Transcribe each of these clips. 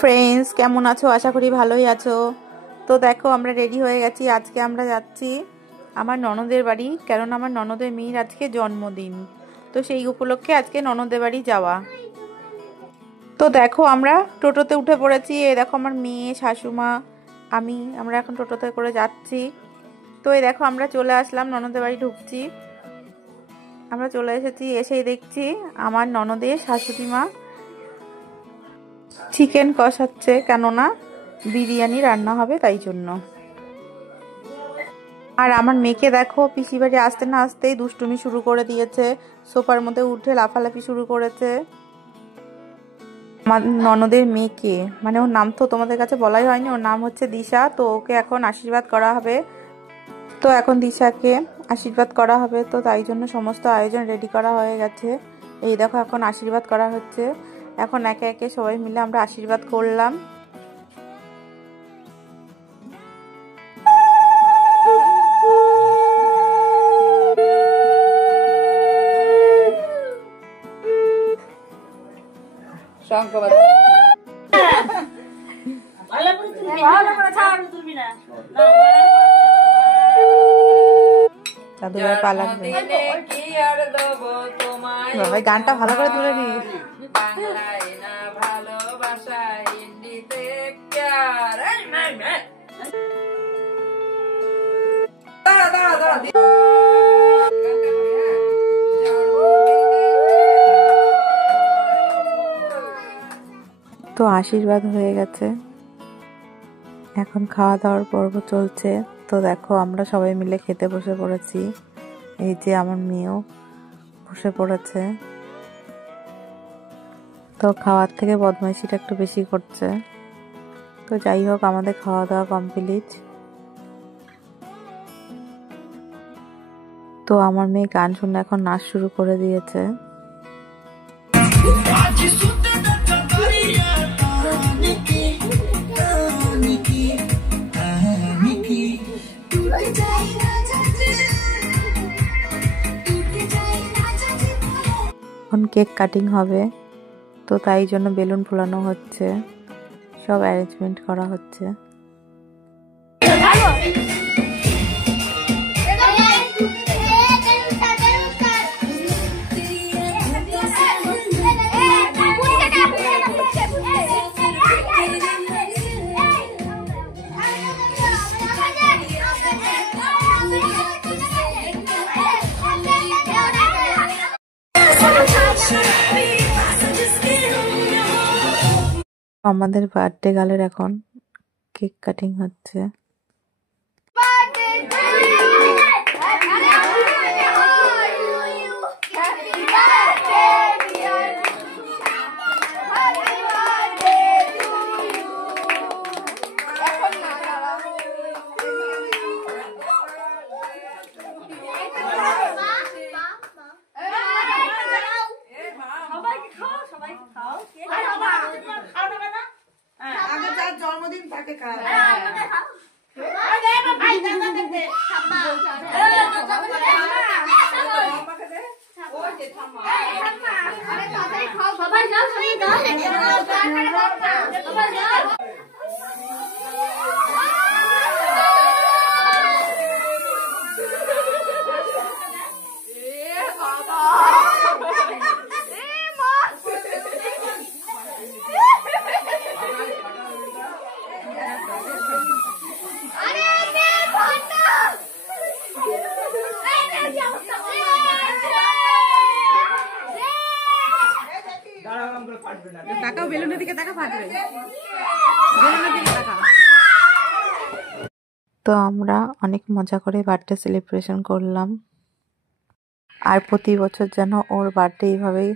Friends, কেমন আছো? আশা করি ভালোই আছো। তো দেখো, আমরা রেডি হয়ে গেছি। আজকে আমরা যাচ্ছি আমার ননদের বাড়ি, কারণ আমার ননদের মেয়ের আজকে জন্মদিন। তো সেই উপলক্ষে আজকে ননদের বাড়ি যাওয়া। তো দেখো, আমরা টোটোতে উঠে পড়েছি। এই দেখো, আমার মেয়ে, শাশুমা, আমরা এখন টোটোতে করে যাচ্ছি। তো এই দেখো, আমরা চলে আসলাম, ননদের বাড়ি ঢুকছি। আমরা চলে এসেছি। এসেই দেখছি আমার ননদের শাশুড়ি মা চিকেন কষাচ্ছে, কেননা বিরিয়ানি রান্না হবে তাই জন্য। আর আমার মেয়েকে দেখো, পিসি বাড়ি আসতে না আসতেই দুষ্টুমি শুরু করে দিয়েছে। সোফার মধ্যে উঠে লাফালাফি শুরু করেছে। আমার ননদের মেয়েকে, মানে ওর নাম তো তোমাদের কাছে বলাই হয়নি, ওর নাম হচ্ছে দিশা। তো ওকে এখন আশীর্বাদ করা হবে। তো এখন দিশাকে আশীর্বাদ করা হবে, তো তাই জন্য সমস্ত আয়োজন রেডি করা হয়ে গেছে। এই দেখো, এখন আশীর্বাদ করা হচ্ছে। এখন একে একে সবাই মিলে আমরা আশীর্বাদ করলাম। গানটা ভালো করে তুলে দিস। তো আশীর্বাদ হয়ে গেছে, এখন খাওয়া দাওয়ার পর্ব চলছে। তো দেখো, আমরা সবাই মিলে খেতে বসে পড়েছি। এই যে আমার মেয়েও বসে পড়েছে। তো খাওয়ার থেকে বদমাইশিটা একটু বেশি করছে। তো যাই হোক, আমাদের খাওয়া দাওয়া কমপ্লিট। তো আমার মেয়ে গান শুনে এখন নাচ শুরু করে দিয়েছে। এখন কেক কাটিং হবে, তো তাই জন্য বেলুন ফোলানো হচ্ছে, সব অ্যারেঞ্জমেন্ট করা হচ্ছে। আমাদের বার্থডে গার্লের এখন কেক কাটিং হচ্ছে। জন্মদিন থাকে তাকাও, বেলুনের দিকে তাকা, ফাটবে বেলুনের দিকে তাকা। তো আমরা অনেক মজা করে বার্থডে সেলিব্রেশন করলাম। আর প্রতি বছর যেন ওর বার্থডে এইভাবেই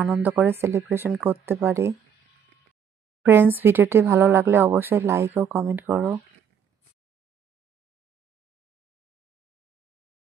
আনন্দ করে সেলিব্রেশন করতে পারি। ফ্রেন্ডস, ভিডিওটি ভালো লাগলে অবশ্যই লাইক ও কমেন্ট করো।